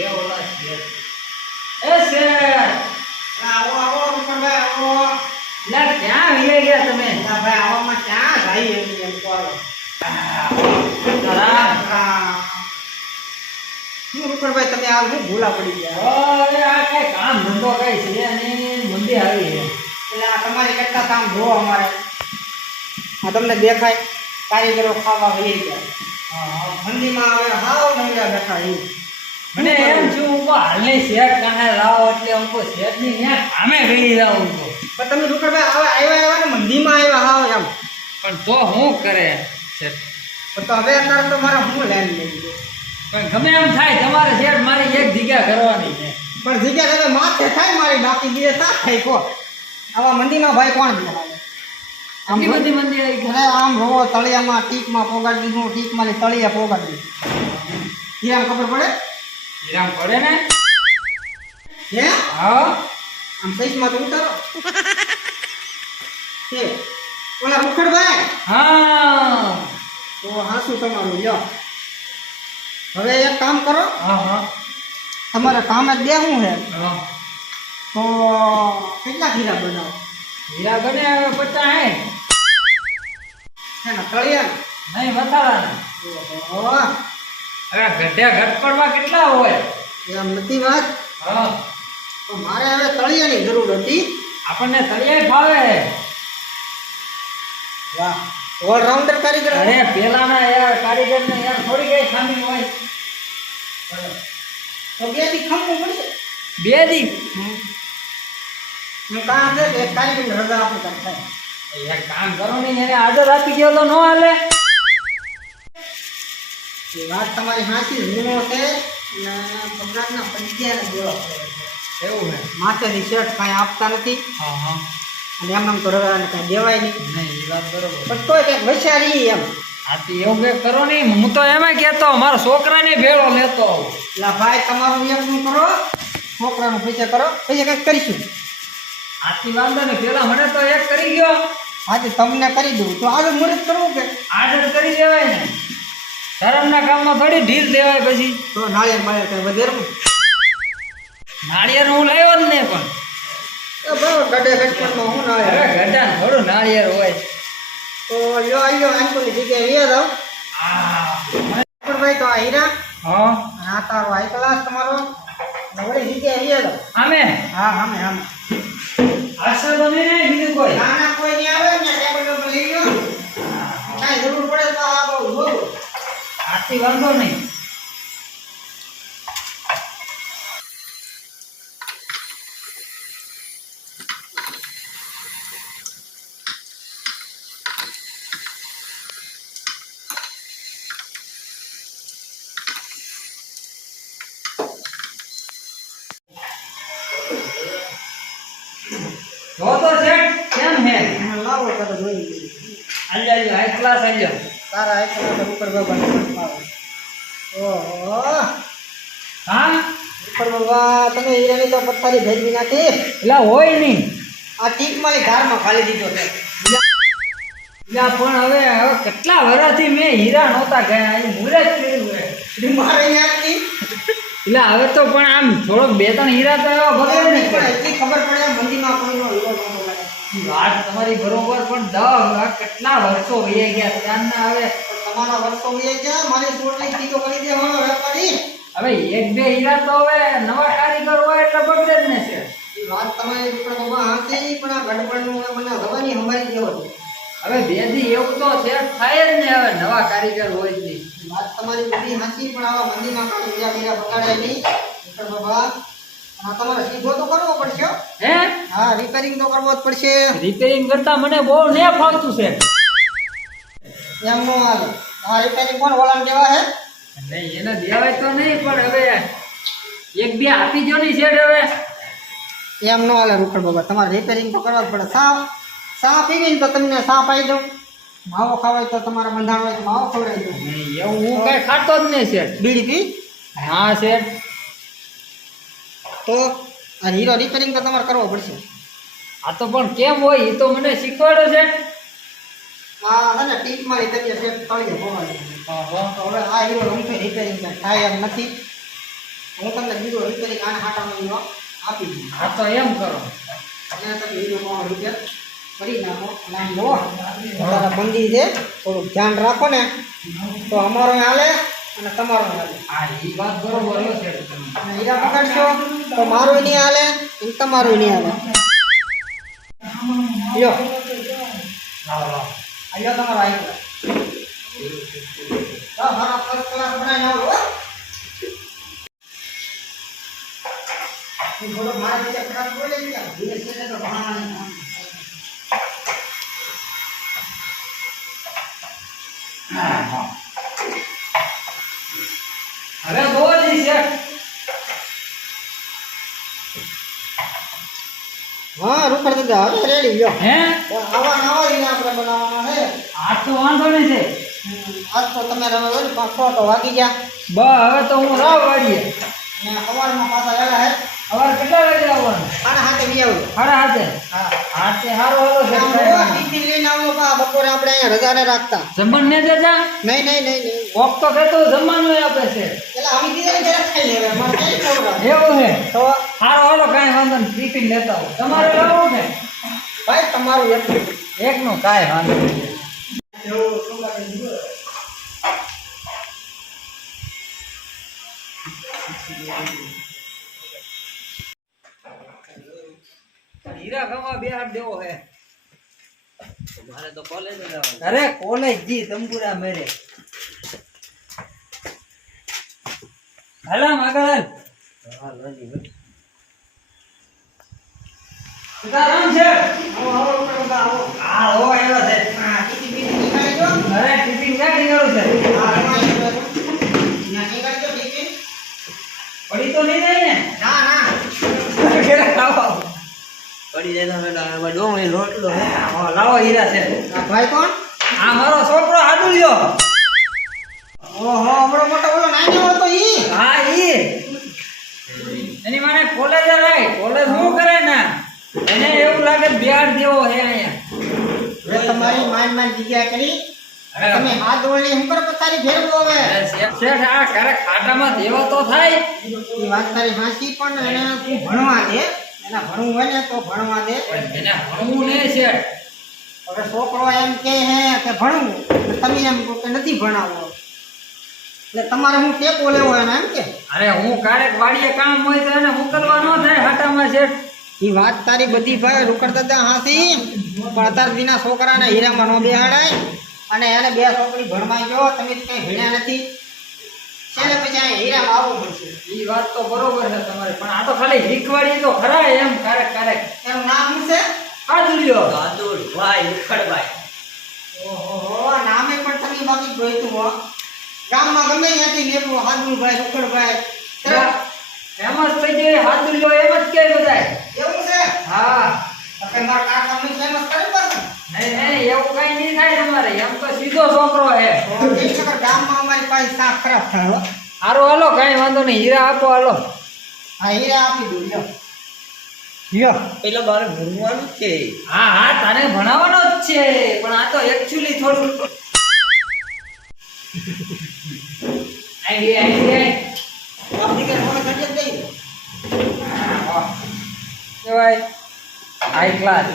છે ઓલા છે એ શેર આવો આવો રૂપણભાઈ આવો. લા ક્યાં વી ગયા તમે? ના ભાઈ આવામાં ક્યાં જાય એમ કરો. શું રૂપણભાઈ તમે આ શું ભૂલા પડી ગયા? અરે આ કઈ કામ ધંધો કઈ છે અને મંદી આવી છે. એટલે આ તમારી કરતા કામ જોવો અમારે. આ તમને દેખાય કારીગરો ખાવા વહી ગયા. મંદીમાં હવે હાવ નવરા બેઠા એવું. મને એમ છું હું હાલની શેઠ કાને લાવો એટલે હું શેઠ ની ત્યાં કામે ગઈ જાઉં છું. પણ તમે રૂપણભાઈ હવે આવ્યા ને મંદીમાં આવ્યા હાવ એમ. પણ તો શું કરે શેઠ? પણ તો હવે અત્યારે તો મારે હું લાઈન લઈ ગયો. પણ ગમે એમ થાય તમારે શેઠ મારી એક જગ્યા કરવાની છે. પણ જગ્યા તમે માથે થાય મારી બાકી બીજે તા થાય કો. આવા મંદીમાં ભાઈ કોણ બેહાડે? આમ કેટલી બધી મંદી આવી ગઈ. અરે આમ રોવો તળિયામાં ટીકમાં પોગાડી દીધું, ટીકમાં તળિયા પોગાડી દીધું. હીરામ ખબર પડે? હીરામ પડે ને? હે હા આમ સઈસમાં તો ઉતારો કે ઓલા મુખડભાઈ હા તો હાસું તમારું લ્યો. હવે એક કામ કરો, હા હા તમારે કામ જ દેવું છે હા. તો કેટલા હીરા બનાવો? હીરા બને હવે 50 છે ને તળિયા નહીં વતાળાના. ઓહો હવે ગઢે ઘટપડમાં કેટલા હોય? એમ નથી વાત. હા તો મારે હવે તળિયાની જરૂર હતી. આપણને તળિયાય ફાવે. વાહ ઓલરાઉન્ડર કારીગર. અરે પેલાના યાર કારીગર ને યાર થોડી કઈ ખામી હોય. તો બે દી ખમવું પડશે. બે દી હું કામ છે કે એક કારીગર રજા આપું કામ થાય. એક કામ કરો ને એને આદર આપી દો તો ન હાલે. એ વાત તમારી સાચી. વીમો છે ને પગારના પંચાયત દેવા પડે છે. એવું ને? માથેથી શર્ટ કાંઈ આપતા નથી હા હા અને એમ તો રગાને કાંઈ દેવાય નહીં. નહીં એ વાત બરોબર. પણ તોય કંઈક વૈચારી એમ. આથી એવું કંઈક કરો નહીં. હું તો એમાં કહેતો મારા છોકરાને ભેળો લેતો આવું. એટલે ભાઈ તમારું એકનું કરો, છોકરાનું પૈસા કરો, પછી કંઈક કરીશું. આથી વાંધો ને પેલા મને તો એક કરી ગયો. આજે તમને કરી દઉં તો આજે મુહૂર્ત કરવું કે આદર કરી દેવાય ને. ધર્મના કામમાં થોડી ઢીલ દેવાય પછી. તો નાળિયેર મળે કંઈ વધારવું. નાળિયેર હું લાવ્યો જ ને પણ તો બરાબર ગડે ગટપણમાં હું હવે નાળિયેર. ગઢાને થોડું નાળિયેર હોય. તો લ્યો આવ્યો આંકુની જગ્યાએ વ્યા જાવ. પણ ભાઈ તો આ હીરા હા અને આ તારો હાઈ ક્લાસ તમારો ને વળી જગ્યાએ વ્યા જાવ. આમે હા સામે સામે. આશા તો નહીં ને બીજું કોઈ. નાના કોઈ નહીં આવે ને ટેબલ ઉપર લઈ લો. કાંઈ જરૂર પડે તો આ બહુ જોવું. આથી વાંધો નહીં. જો તો શેઠ કેમ હે? મને લાવો તો જોઈ લઈએ. આલ્યા હાઈ ક્લાસ આલ્યો. તારા હાઈ ક્લાસ ઉપર બાબા આવે. ઓહો હા ઉપર બાબા તમે હીરાની તો પથ્થારી ભેજવી નાખી. એટલે હોય નહીં. આ ટીક મારી ધારમાં ખાલી દીધો છે. એટલે પણ હવે કેટલા વર્ષથી મેં હીરા નહોતા ગયા. અહીં મુરત કર્યું છે. એટલે મારે યાદની એટલે હવે તો પણ આમ થોડોક બે ત્રણ હીરા તો એવા બગડે ને પણ એટલી ખબર પડે મંદીમાં કોઈનો હીરો નહોતો લાગે. વાત તમારી બરોબર પણ કેટલા વર્ષો વહી ગયા ત્યારના હવે પણ તમારા વર્ષો વહી ગયા મારી સોટલી તીજો કરી દે હોનો વેપારી. હવે એક બે હીરા તો હવે નવા કારીગર હોય એટલે બગડે જ ને છે. એ વાત તમારી ઉપર બાબા હાથી પણ આ ગડબડનું મને હવાની હમારી દેવો છે. હવે બે દી એવું તો સેટ થાય જ ને હવે નવા કારીગર હોય જ નહીં. વાત તમારી બધી હાથી પણ આવા મંદીમાં કાંઈ હીરા બીરા બગાડે નહીં. ઉપર બાબા આ તમારે સીધો તો કરવો પડશે હો. હે હા રિપેરિંગ તો કરવો જ પડશે. રિપેરિંગ કરતા મને બહુ ને ફાવતું છે. એમ નો હાલે. આ રિપેરિંગ કોણ વળાંક દેવા હે? નહીં એને દેવાય તો નહીં પણ હવે એક બે આપી જો નહીં શેઠ હવે. એમ નો હાલે રૂખડ બાબા. તમારે રિપેરિંગ તો કરવા જ પડે. સા પીવીને તો તમને સા પાઈ દઉં. માવો ખાવાય તો તમારે બંધાણ હોય તો માવો ખવડાવી દઉં. નહીં એવું હું કઈ ખાતો જ નહીં શેઠ. બીડી પી હા શેઠ. તો આ હીરો રિપેરિંગ તો તમારે કરવો પડશે. આ તો પણ કેમ હોય એ તો મને શીખવાડો છે. આ છે ને ટીપ મારી તમે સેટ તળીએ હોવાની. તો હવે આ હીરો રમતો રિપેરિંગ થાય એમ નથી. હું તમને બીજો રિપેરિંગ આના હાટામાં ઈનો આપી દઉં. હા તો એમ કરો. અને તમે બીજો કોણ રિપેર કરી નાખો. અને આમ જુઓ તમારા બંદી છે થોડુંક ધ્યાન રાખો ને તો અમારો હાલે અને તમારો હાલે. હા એ વાત બરોબર છે. અને હીરા પકડશો તો મારું નહીં હાલે અને તમારું નહીં હાલે. લ્યો લાવો લાવો. આયો તમારો આઈ ગયો. મારા ફર્સ્ટ ક્લાસ બનાવીને આવો હો. બોલો મારા વિશે ખરાબ બોલે છે ધીરે ધીરે તો ભણવાની હવે જોજી છે. હા રૂપર દાદા હવે રેડી લ્યો. હે આવા નવા રીને આપણે બનાવવાના છે. આ તો વાંધો નહીં છે. આજ તો તમે રમે હોય ને 5 તો વાગી ગયા હવે તો હું રાવ વાડીએ. ને સવારમાં પાછા વેલા હે સવારે કેટલા વાગે આવવાનું? આના હાથે બી આવજો. સાડા હાથે. હા હાથે સારો હાલો છે. ટિફિન લઈને આવો પા બપોરે આપણે અહીંયા રજા ને રાખતા. જમવાનું ને જતા નહીં નહીં નહીં નહીં કોક તો કહેતો જમવાનું આપે છે. એટલે અમે કીધું ને જરા ખાઈ લેવે મારે કઈ પ્રોગ્રામ એવું છે. તો સારો હાલો કાંઈ વાંધો નહીં. ટિફિન લેતા આવો. તમારે લાવવું છે ભાઈ તમારું એટલું એકનું કાંઈ વાંધો નહીં. એવું શું લાગે છે? હીરા ગવા બે હાથ દેવો હે. મારે તો કોલેજ જવાનું. અરે કોલેજ જી તંબુરા મેરે. હાલા આગળ. હા નથી ભાઈ. સીતારામ છે. આવો આવો રૂપર દાદા આવો. હા હો આવ્યો છે. હા ટિફિન બીજી નીકાળી દો. અરે ટિફિન ક્યાં નીકળ્યું છે? હા એમાં નીકાળી દો ટિફિન. પડી તો નહીં જાય ને? ના ના ઘરે લાવો. પડી જાય તો હવે ડોંગળી રોટલો હે. હા, લાવો હીરા છે. આ ભાઈ કોણ? આ મારો છોકરો હાડુલ્યો. ઓહો આપણો મોટો ઓલો નાનો હતો ઈ. હા ઈ. એની માને કોલેજ જાય. કોલેજ શું કરે ને? એને એવું લાગે કે બિહાર જેવો હે અહીંયા. હવે તમારી માન જગ્યા કરી તમે હાથ ઓળી હું પર પથારી ફેરવો હવે. અરે શેઠ આ ક્યારેક ખાટામાં દેવો તો થાય. એ વાત તારી સાચી પણ એને તું ભણવા દે. એના ભણવું હોય ને તો ભણવા દે. પણ એને ભણવું નહીં શેઠ. હવે છોકરો એમ કે હે કે ભણવું અને તમે એમ કહો કે નથી ભણાવવો એટલે તમારે હું ટેકો લેવો એનો એમ કે. અરે હું ક્યારેક વાડીએ કામ હોય તો એને મોકલવા ન થાય હાટામાં શેઠ. એ વાત તારી બધી ભાઈ રોકડ દાદા હાથી પણ અત્યાર દીના છોકરાને હીરામાં નો બેહાડાય અને એને બે છોકરી ભણવા ગયો તમે કઈ ભણ્યા નથી છેલ્લે પછી આ હીરામાં આવવું પડશે. ઈ વાત તો બરોબર છે તમારી પણ આ તો ખાલી શીખવાડી તો ખરા એમ ક્યારેક. એનું નામ શું છે? હાડુલ્યો. દાદુડ ભાઈ ઉખડભાઈ. ઓહો નામે પણ તમે બાકી જોઈતું હો. ગામમાં ગમે ત્યાંથી લેવું હાદુભાઈ રૂખડભાઈ એમ જ થઈ જાય હાડુલ્યો એમ જ કે બધાય. એવું છે. હા. તમે મારા કાકા મને ફેમસ કરી પાછું. નહીં એવું કઈ નહીં થાય તમારે. એમ તો સીધો છોકરો હે. એક નકર ગામમાં અમારી પાસે શાક ખરાબ થાય હો. હારો હાલો કઈ વાંધો નહીં. હીરા આપો હાલો. હા હીરા આપી દઉં લ્યો. લ્યો પેલા બારે ભણવાનું જ છે. હા તારે ભણાવવાનો જ છે પણ આ તો એકચ્યુઅલી થોડું આઈડિયા આપણી કે મને ઘડિયાળ દઈ દો. કેવાય હાઈ ક્લાસ.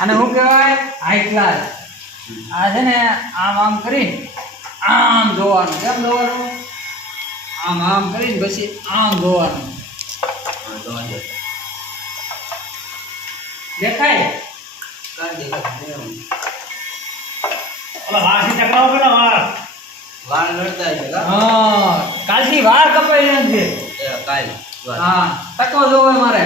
અને શું કહેવાય હાઈ ક્લાસ. આ છે ને આમ કરીને આમ જોવાનું. કેમ જોવાનું? આમ કરીને પછી આમ જોવાનું. દેખાય? વાળ નડતા છે કા? હા કાલથી વાર કપાઈ નથી. કાલ હા ટકો જોવે મારે.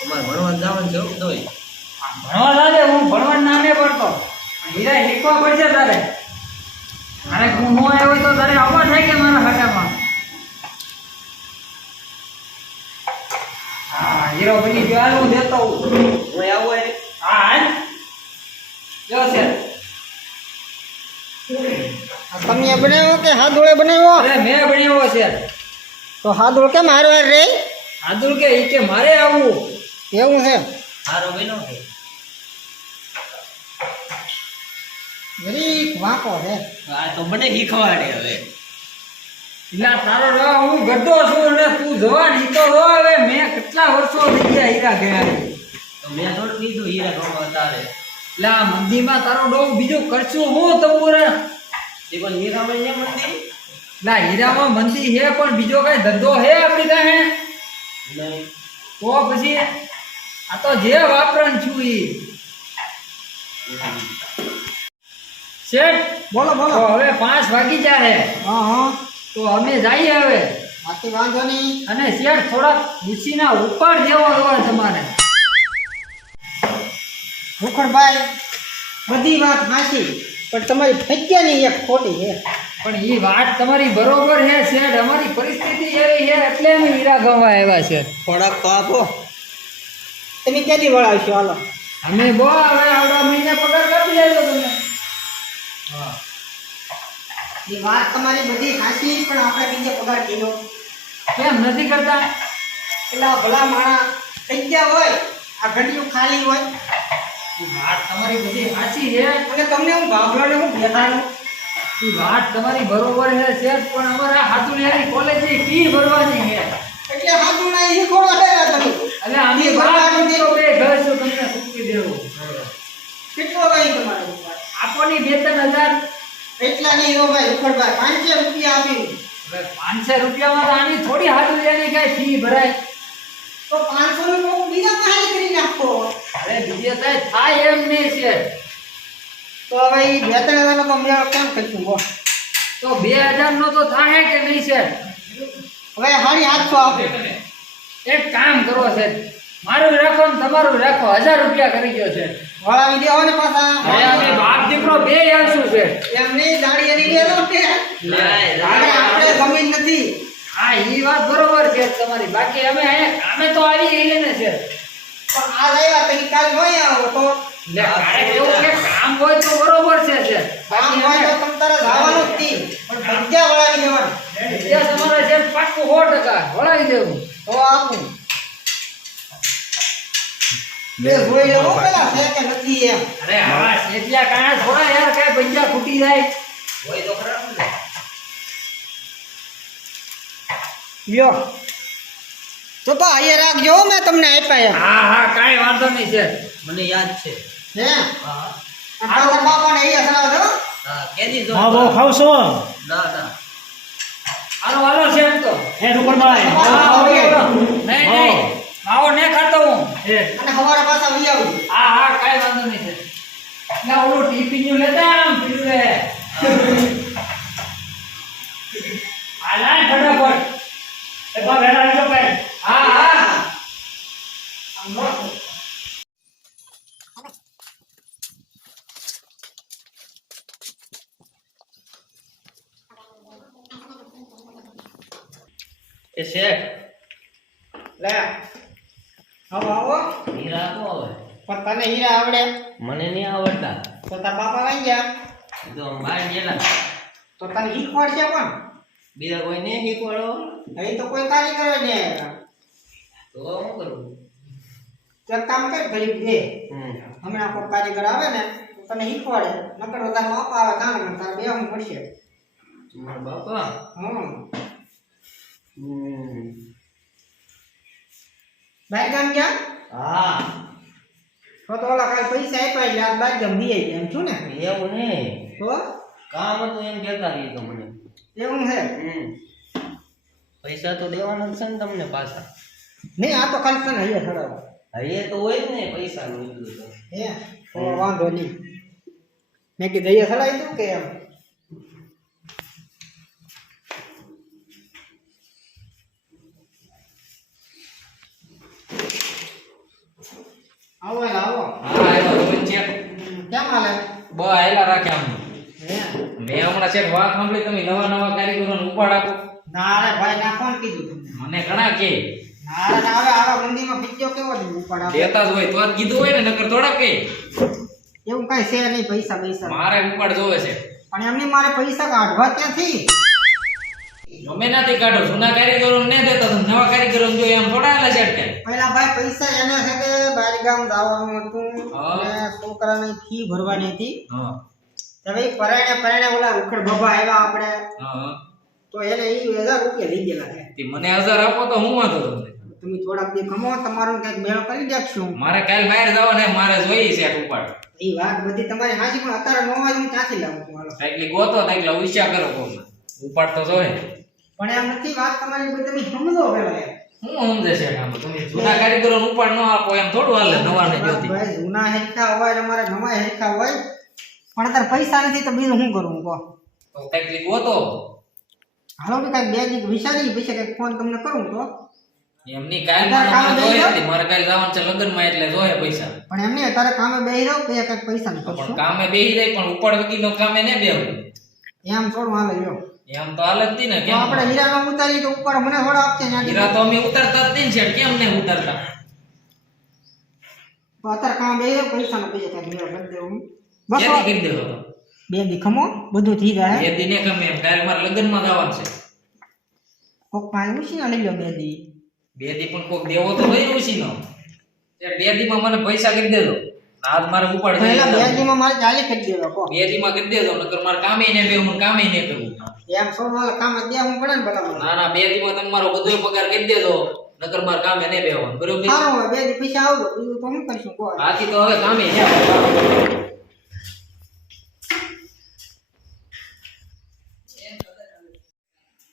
તમારે ભણવા જવાનું છે એવું તોય. ભણવા લાગે હું ભણવા નામે પડતો. હીરા શીખવા પડશે તારે. અરે હું આવ્યો તો તારે આવવા થાય કે મારા હાટામાં. હા હીરો બની ગયો. હાલ હું દેતો હું. હું આવું હોય હા હાલ જો છે. આ તમે બનાવ્યો કે હાદોળે બનાવ્યો? અરે મેં બનાવ્યો છે. તો હાદોળ કેમ હારો હાર રે? આદુલ કે ઈ કે મારે આવવું. એવું છે. સારો બન્યો છે. જરીક વાંકો છે. આ તો મને શીખવાડે હવે. એટલે તારો હું ગઢો છું ને તું જવાન ઈ તો જો હવે મેં કેટલા વર્ષો થઈ ગયા હીરા ગયા છે. તો મેં થોડું કીધું હીરા ગમવા તારે. એટલે આ મંદીમાં તારો ડો બીજું કરશું હું તંબુરે. એ પણ હીરામાં ને મંદી એટલે હીરામાં મંદી છે પણ બીજો કઈ ધંધો હે આપણી પાસે? નહીં. તો પછી આ તો જે વાપરણ છું ઈ શેઠ. બોલો બોલો. તો હવે 5 વાગી ગયા છે હા હા તો અમે જઈએ હવે. બાકી વાંધો નહીં. અને શેઠ થોડાક ઉછીના ઉપર જેવો હોય તમારે. ભૂખડભાઈ બધી વાત સાચી પણ તમારી ફક્યાની એક ખોટી છે. પણ એ વાત તમારી બરોબર છે શેઠ. અમારી પરિસ્થિતિ એવી છે એટલે અમે હીરા ગમવા આવ્યા છે. થોડાક તો આપો. તમે ક્યાંથી વળાવશો હાલો. અમે બહુ હવે આવડા મહિને પગાર કાપી જાય તમને. હા એ વાત તમારી બધી સાચી પણ આપણે બીજે પગાર કીધો કેમ નથી કરતા? એટલે આ ભલા માણા થઈ ગયા હોય આ ઘડિયું ખાલી હોય એ વાત તમારી બધી સાચી છે. અને તમને હું ભાવલો ને હું બેઠાનો એ વાત તમારી બરોબર છે શેઠ પણ અમારા હાથુલિયાની કોલેજની ફી ભરવાની છે. એટલે હાથું ના એ ખોડો આવ્યા તમે. એટલે અમે ફી વાત ભરવાની તો બે ઘર છું તમને સૂકવી દેવું. કેટલો ભાઈ તમારે આપોની 2-3 હજાર. એટલા નહીં હો ભાઈ ભૂખડભાઈ 500 રૂપિયા આપી. હવે 500 રૂપિયામાં તો આની થોડી હાથુલિયાની કઈ ફી ભરાય. તો 500 નું કોક બીજા પાસે કરી નાખો. અરે બીજે કઈ થાય એમ નહીં શેઠ. તો હવે ઈ 2-3 હજારનો તો મેળ કેમ કરશું બોલ. તો 2000 નો તો થાય કે નહીં શેઠ? હવે 850 આપો. એક કામ કરો શેઠ, મારું રાખો ને તમારું રાખો, 1000 રૂપિયા કરી ગયો છે. વળાવી દેવો ને પાછા. હવે અમે બાપ દીકરો બે આવશું છે. એમને દાડી એની લેલો કે આપણે જમીન નથી. હા ઈ વાત બરોબર છે તમારી. બાકી અમે અમે તો આવી ગઈએ ને છે. પણ આ આવ્યા તમે કાલ નહીં આવો તો એટલે કાંઈક એવું કે કામ હોય તો બરોબર છે કામ બાકી હોય તો અમે તમ તારે જવાનું જ નહીં. પણ ભગ્યા વળાવી દેવાનું. ત્યાં તમારે છે પાક્કું 100% વળાવી દેવું. તો આપું બે જોઈ લેવો પેલા છે કે નથી એમ. અરે હા શેઠિયા કાંઈ થોડા યાર કાંઈ પૈસા ખૂટી જાય. હોય તો ખરા ને. લ્યો તો પા અહીંયા રાખજો હો, મેં તમને આપ્યા હા હા કાંઈ વાંધો નહીં છે. મને યાદ છે. હે હા આ બાપાને અહીંયા સલાહ દો. હા કેદી જો. હા બહુ ખાવશો ના ના હાલો હાલો શેઠ તો. હે રૂપણભાઈ હા, ઓકે. નહીં નહીં માવો ને ખાતો હું. અને હવારે પાછા વહી આવું. હા હા કાંઈ વાંધો નહીં છે. ના ઓલું ટિફિન નું લેતા આમ પીલું રે. આ લાય ફટાફટ. એ બા વેલા આવજો ભાઈ હા હા એ શેઠ લે આવો આવો. હીરા તો આવે. પણ તને હીરા આવડે મને નહીં આવડતા. તો તાર બાપા લઈ ગયા તો બહાર ગયેલા. તો તને શીખવાડશે કોણ? બીજા કોઈ નહીં શીખવાડો. અહીં તો કોઈ કારીગર જ નહીં. તો શું કરું? તો એક કામ કર ગરીબ દે હમણાં કોઈ કારીગર આવે ને તો તને શીખવાડે. નકર વધારે બાપા આવે તાને તારે બે હું મળશે. મારા બાપા. બાઈ ગામ ગયા હા તો ઓલા કાલ પૈસા આપ્યા એટલે આ બાઈ ગામ દઈ આવી એમ છું ને. એવું નહીં. તો કામ હતું એમ કહેતા રહીએ તો મને. એવું છે પૈસા તો દેવાના જ છે ને તમને પાછા. નહીં આ તો કાલ તને અહીંયા ખરાબ હા એ તો હોય જ ને પૈસાનું એટલું તો. હે તો વાંધો નહીં. મેં કીધું અહીંયા ખરાઈ દઉં કે એમ. આવો એટલે આવો. હા આવ્યો રોજ ચેક. કેમ હાલે? બ આયલા રાખ્યા આમ. હે મેં હમણાં ચેક વાત સાંભળી તમે નવા કારીગરોને ઉપાડ આપો. ના રે ભાઈ ના કોણ કીધું તમને? મને ઘણા કે ના રે ના આવે આવા મંદીમાં પીજો કેવો છે ઉપાડ આપે. દેતા જ હોય તો જ કીધું હોય ને નકર થોડાક કે એવું કઈ છે નહીં પૈસા. મારે ઉપાડ જોવે છે. પણ એમની મારે પૈસા કાઢવા ક્યાંથી? ગમે નાથી કાઢો. જૂના કારીગરોને ને દેતા તો નવા કારીગરોને જો એમ થોડા આલા છે કે પહેલા ભાઈ પૈસા એને છે કે બહાર ગામ જવાનું હતું હા. અને છોકરાની ફી ભરવાની હતી. હા તમે પરાણે ઓલા ઉખડ બબા આવ્યા આપણે હા તો એને ઈ 1000 રૂપિયા લઈ ગયેલા છે. તે મને 1000 આપો તો હું વાંધો તમને. તમે થોડાક દી ખમો તમારું કઈક મેળ કરી દેખશું. મારે કાલ બહાર જવાનું છે, મારે જોઈએ છે ઉપાડ. એ વાત બધી તમારી હાજી, પણ અત્યારે નો હોય હું ક્યાંથી લાવું છું? હાલો. સાયકલી ગોતો સાયકલ ઉછા કરો કોણ ઉપાડ તો જોઈએ. પણ એમ નથી, વાત તમારી બધી તમે સમજો પેલા યાર. હું સમજે છે આમ તમે જૂના કારીગરો ઉપાડ ન આપો એમ થોડું હાલે નવા ને જોતી. ભાઈ જૂના હેરખા હોય ને અમારા નવા હેરખા હોય, પણ અત્યારે પૈસા નથી તો બીજું શું કરું કહો? તો સાયકલી ગોતો. હાલો કે કઈક બે દી વિચારી પછી કઈક ફોન તમને કરું તો. એમની કાલ મને જોઈએ હતી, મારે કાલ જવાનું છે લગ્નમાં એટલે જોઈએ પૈસા. પણ એમને અત્યારે કામે બેહી રહો પછી કઈક પૈસા ને પણ કરશું. કામે બેહી જાય પણ ઉપાડ વગીનો કામે ને બેહું. એમ થોડું હાલે લ્યો. એમ તો હાલત દી ને તો કેમ આપણે હીરા નો ઉતારી તો ઉપર મને થોડા આપશે ને. હીરા તો અમે ઉતારતા જ નહીં છે, કેમ ને ઉતારતા? તો અત્યારે કામ બેહી રહો, પૈસા ને પૈસા કઈક મેળ કરી દેવું. બસ ક્યાંથી કરી દેવો તો? બે દી ખમો બધું થઈ જાય. એ દી ને ગમે એમ કાલે મારે લગ્નમાં જવાનું છે. કોક પાણી ઉછીને લઈ લો બે દી. બે દી પણ કોક દેવો તો લઈ ઉછી નો. તે બે દી માં મને પૈસા કરી દેજો. આજ મારે ઉપાડ પહેલા બે જોઈએ. દીમાં મારે ચાલી કરી દેવો કો. બે દી માં કરી દેજો નકર મારે કામે ને બેહું કામે ને કરવું. એમ સો મારે કામ દે હું પડે ને બધા. ના ના બે દી માં તમારો બધો પગાર કરી દેજો નકર મારે કામે ને બેહવાનું બરોબર. સારું હવે બે દી પૈસા આવજો બીજું તો હું કરીશું કો. આથી તો હવે કામે છે.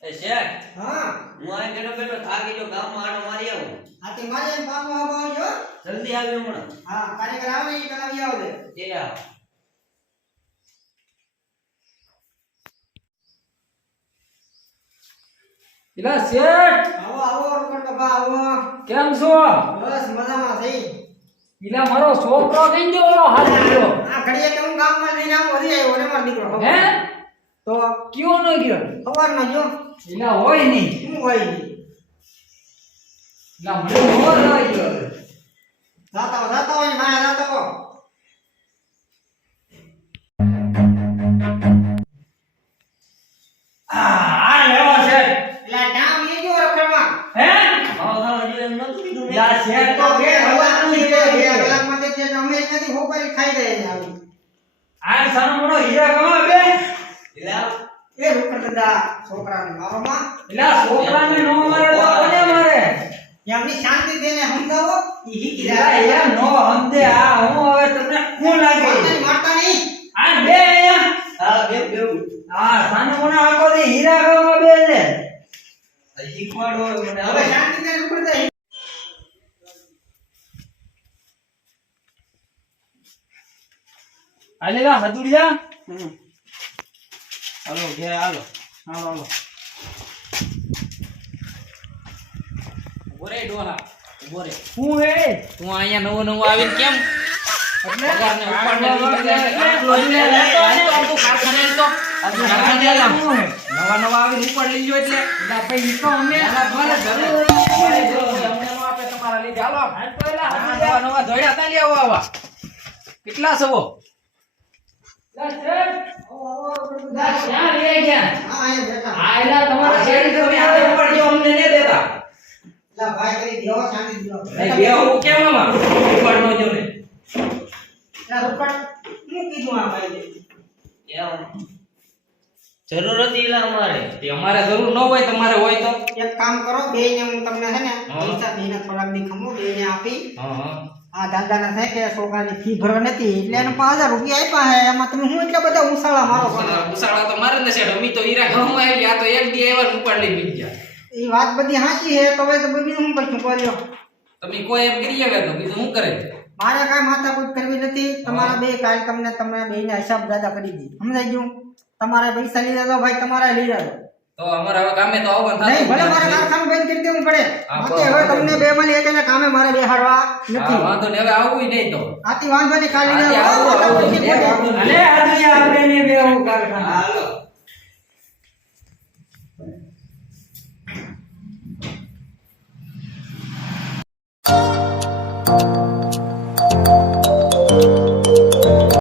એ શેઠ, હા હું અહીં બેઠો બેઠો થાકી ગયો, ગામમાં આટો મારી આવું. આ તે મારે એમ કામ આવજો. જલ્દી આવ્યો હમણાં. હા કાર્યકર આવે ને કરાવી આવજે. એ આવ. પેલા શેઠ આવો આવો રોકડ બાબા આવો. કેમ છો? બસ મજામાં થઈ. પેલા મારો છોકરો કઈ ગયો હાલ ગયો આ ઘડીએ કે હું ગામમાં લઈને આવું હજી આવ્યો ને મારો દીકરો. હે તો કયો ન ગયો? ખબર ન જો પેલા હોય નહીં. શું હોય નહીં. પેલા મને ખબર ન ગયો. જાતા હોય ને માયા જાતા હો. આ લેવો શેઠ. એટલે નામ એ જો રખડવા. હે ખાવા ખાવા જેવું એમ નતું કીધું મેં. પેલા શેઠ તો તો બે બે કલાકની છે, બે કલાક કલાકમાં તે છે તો અમે ત્યાંથી હોપારી ખાઈ જાય ને આવી. આ સાનો હીરા ગવા બે. એટલે આવ. એ રોકડ દાદા છોકરાને મારો માં. પેલા છોકરાને નો મારે તો કોને મારે? એમની શાંતિ દેને સમજાવો. ઈ હીકી પેલા જાય. એમ નો હંતે આ હું હવે તમને કોણ લાગે? મારતા નહીં. આ બે અહીંયા. હા, બેવ બેવ. આ સાનો મને આખો દી હીરા ગવા બે છે. આ શીખવાડો મને હવે હવે. શાંતિ દેને રોકડ દે. આલે લા હદુડિયા. હાલો ઘેર હાલો. હાલો હાલો. બોરે ડોલા બોરે હું હે તું અહીંયા નવો નવો આવીને કેમ એટલે પગારને ઉપાડને નવા નવા આવીને ઉપાડ લઈ ગયો એટલે પૈસા તો અમે અમારે ઘરે અમને નો આપે તમારા લીધે હાલો નવા નવા ધોળ્યા તા લે આવા કેટલા સવો ક્યાં લઈ ગયા? હા અહીંયા બેઠા. આ એલા તમારા શેરી તમે આ ઉપાડ જો અમને નહીં દેતા લા ભાઈ કરી દેવો શાંતિ દેવો. નહીં બે હું કેમ આમાં ઉપાડ નો જો ને લા રોકડ હું કીધું આ ભાઈ. એમ. જરૂર હતી એલા અમારે. તે અમારે જરૂર ન હોય તમારે હોય તો એક કામ કરો બેયને હું તમને છે ને હા. પૈસા બેયને થોડાક દી ખમો બેયને આપી. હા હા આ દાદાને થાય કે છોકરાની ફી ભરવા નથી એટલે એને 5000 રૂપિયા આપ્યા હે. એમાં તમે હું એટલા બધા ઉસાળા મારો છો? ઉસાળા તો મારે ને છે અમી તો હીરા ઘઉં આવી આ તો એક દી આવ્યા ને ઉપાડ લઈ બી ગયા એ વાત બધી સાચી છે તો હવે તો બીજું હું કરશું બોલ્યો. તમે કોઈ એમ કરી આવે તો બીજું શું કરે મારે કાંઈ માથાકૂટ કરવી નથી. તમારા બે કાલ તમે બેયને હિસાબ દાદા કરી દી. સમજાઈ ગયું? તમારે પૈસા લઈ જાજો ભાઈ, તમારે લઈ જાજો. તો અમારે હવે કામે તો આવવાનું નહીં ભલે મારે થતું કારખાનું બંધ કરી દેવું પડે. હા, બાકી હવે બરાબર. તમને બે માં એકને કામે મારે બેહાડવા હા નથી. વાંધો ને હવે આવવું નહીં તો આથી વાંધો નહીં, ખાલી આથી જાઓ. આવું, બધા આવું. પછી બોલો. અને આજે આપણે ને બે હું કારખાના. હાલો.